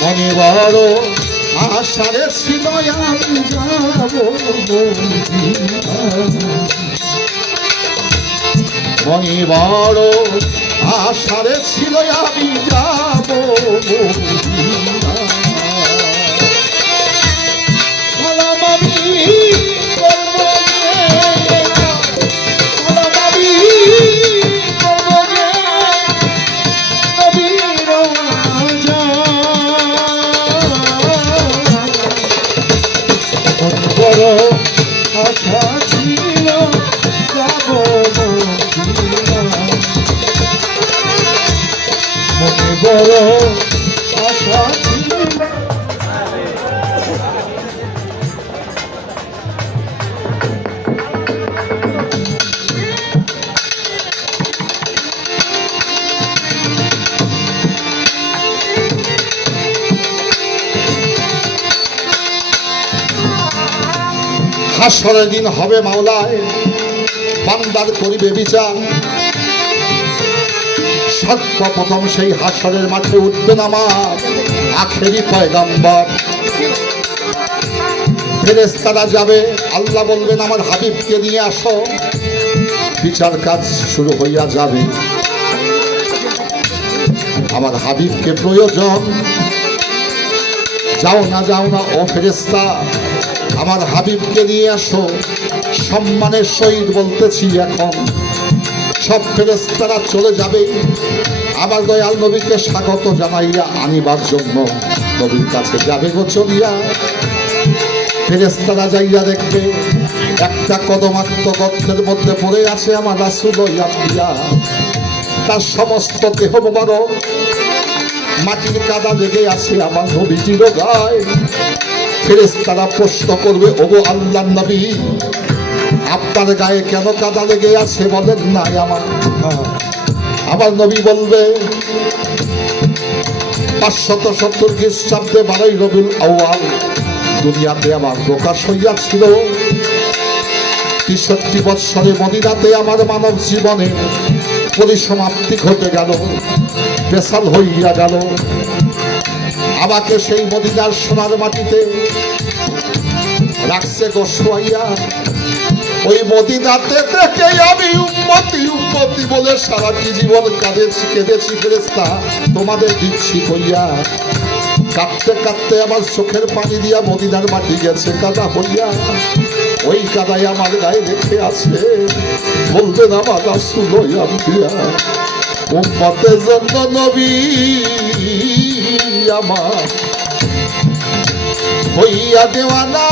মনে বড় আশারে ছিল আমি যাব মনে বড় আশারে ছিল আমি যাব আশা ছিল যাব মনে বড় আশা ছিল। হাসরের দিন হবে মাওলায় বান্দার করিবে বিচার। সর্বপ্রথম সেই হাসরের মাঠে উঠবেন আমার আখেরি পয়গম্বর। ফেরেশতারা যাবে, আল্লাহ বলবেন আমার হাবিবকে নিয়ে আসো। বিচার কাজ শুরু হইয়া যাবে, আমার হাবিবকে প্রয়োজন। যাও না ও ফেরেশতা, আমার হাবিবকে নিয়ে আসো। সম্মানের সহিত বলতেছি, এখন সব ফেরেশতারা চলে যাবে আমার দয়াল নবীকে স্বাগত জানাইয়া আনিবার জন্য। নবীর কাছে যাবে গো চলিয়া। ফেরেশতারা যাইয়া দেখবে একটা কদমাক্ত গর্তের মধ্যে পড়ে আছে আমার রাসূল আম্বিয়া। তার সমস্ত দেহ মোবারক মাটির কাদা লেগে আছে আমার নবীজির গায়ে। ফেরেশতারা প্রশ্ন করবে, ওগো আল্লাহর নবী, আপনার গায়ে কেন কাদা লেগে আছে বলেন না। আমার নবী বলবে 570 খ্রিস্টাব্দে 12 রবিউল আউয়াল দুনিয়াতে আমার প্রকাশ হইয়াছিল। 63 বৎসরে মদিনাতে আমার মানব জীবনে পরিসমাপ্তি ঘটে গেল, বেসাল হইয়া গেল। আমাকে সেই মদিনার সোনার মাটিতে রাখছে গোসুয়াইয়া। ওই মদিনাতে থেকে আমি উম্মতি বলে সারাটি জীবন কেঁদেছি ফেরেশতা তোমাদের দিচ্ছি কইয়া। কাঁদতে কাঁদতে আমার চোখের পানি দিয়া মদিনার মাটি গেছে কাদা হইয়া। ওই কাদাই আমার গায়ে রেখে আছে, বলবেন আমার রাসূল আম্বিয়া। উম্মতের জন্য নবী আমার হইয়া দেওয়ানা,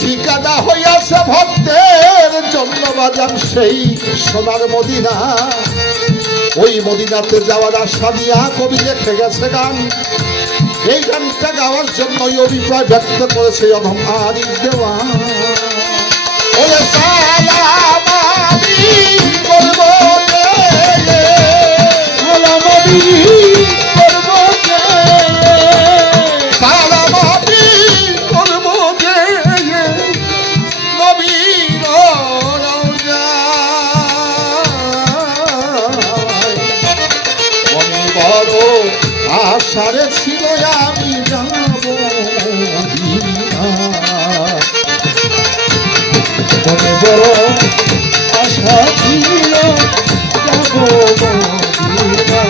ঠিকানা হইয়াছে ভক্তের জন্য বাজান সেই সোনার মদিনা। ওই মদিনাতে যাওয়ার আশা দিয়া কবি লিখে গেছে গান। এই গানটা গাওয়ার জন্য অভিপ্রায় ব্যক্ত করেছে অধম আরিফ দেওয়ান। ওরে সালাম আমি করব রে, সালাম আমি করব রে, সালাম আমি করব রে নবীর রওজায়। মনে বড় আশারে ছিল আমি যাব মদিনা। মনে বড় আশা ছিল যাব মদিনা।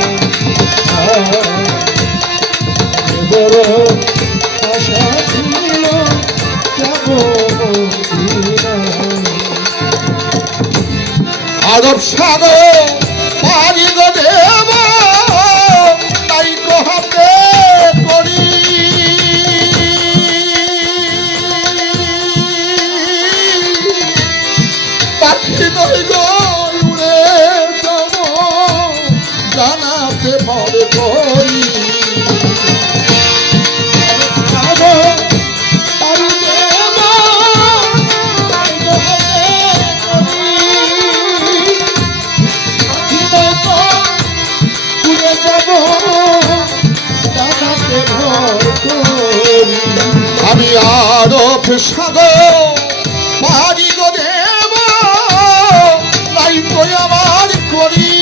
মনে বড় আশা ছিল যাব মদিনা। আরব সাগর পাড়ি দেব তাই কহাতে করি। পাখি নই গো উড়ে যাব জানাতে মনে করি। আমি আরব সাগর পাড়ি গো দেব নাই তো আমার করি।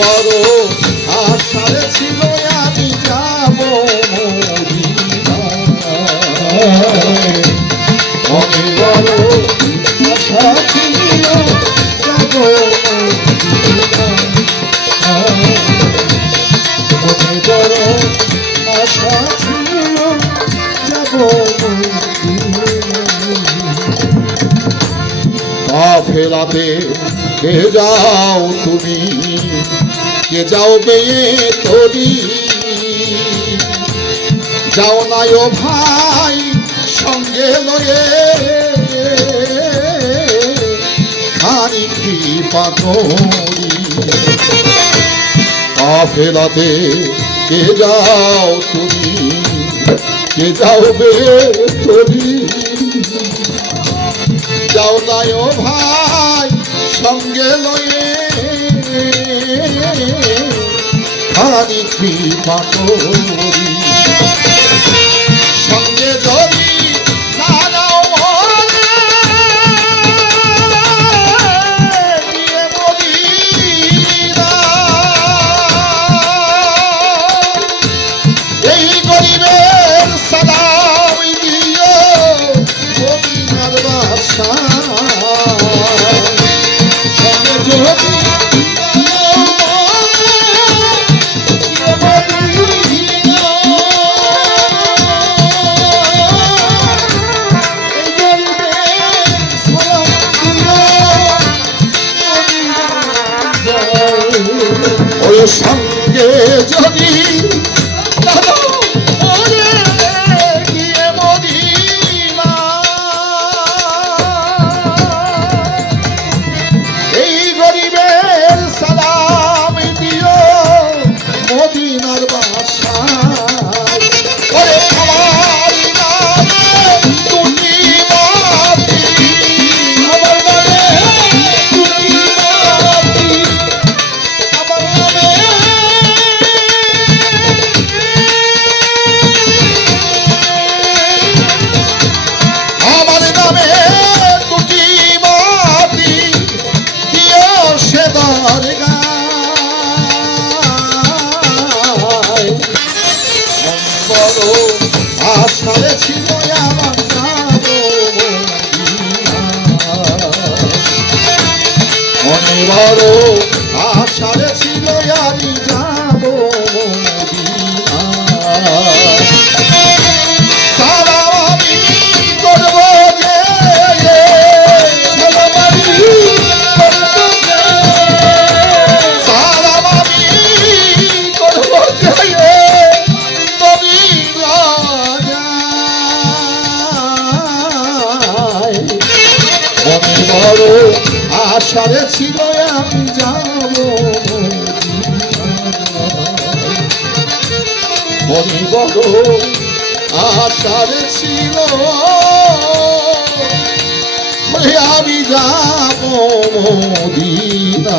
বড় আশারে ছিল আমি যাব মনে বড় আশা ছিল যাব মনে বড় আশা ছিল যাব কাফেলাতে কে যাও তুমি, কে যাও বেয়ে তরি, যাও নাই ও ভাই সঙ্গে লয়ে খানি কৃপা করি। কাফেলাতে কে যাও তুমি, কে যাও বেয়ে তরি, যাও নাই ও ভাই সঙ্গে লয়ে খানি কৃপা করি। সঙ্গে যদি না যাও মনে, গিয়ে মরি না। এই গরিবের সালাম দিও মদিনার বাদশা। সঙ্গে যদি সঙ্গে যদি গিয়ে মদিনা, এই গরিবের সালাম দিও মদিনার বাদশা। ওরে আমার নামে দুটি মাটি, আমার নামে দুটি মাটি, আমার নামে দুটি মাটি দিও সে দরগায়। বড় আশারে ছিল আমার যাব মনে বড় আশারে ছিল আমি যাব সালাম আমি করব যে, সালাম আমি করব যে, সালাম আমি করব যে নবী রাজায়। মনে বড় আশারে ছিল আমি যাব মনে বড় আশারে ছিল আমি যাব মদিনা।